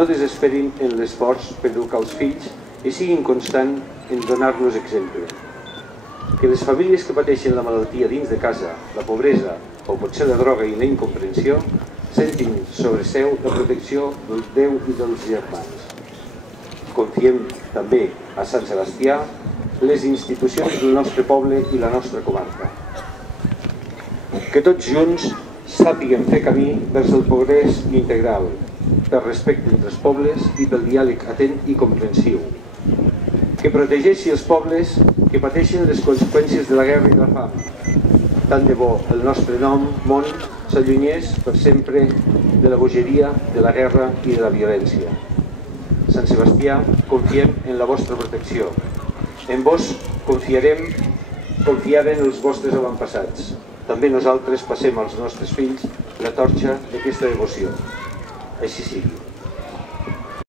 No desesperin en l'esforç per educar els fills i siguin constants en donar-los exemple. Que les famílies que pateixen la malaltia dins de casa, la pobresa o potser la droga i la incomprensió sentin sobre seu la protecció del Déu i dels germans. Confiem també a Sant Sebastià, les institucions del nostre poble i la nostra comarca. Que tots junts sàpiguen fer camí vers el progrés integral, per respecte entre els pobles i pel diàleg atent i comprensiu. Que protegeixi els pobles que pateixen les conseqüències de la guerra i la fam. Tant de bo el nostre món s'allunyés per sempre de la bogeria, de la guerra i de la violència. Sant Sebastià, confiem en la vostra protecció. En vos confiaven els vostres avantpassats. També nosaltres passem als nostres fills la torxa d'aquesta devoció. Així sigui.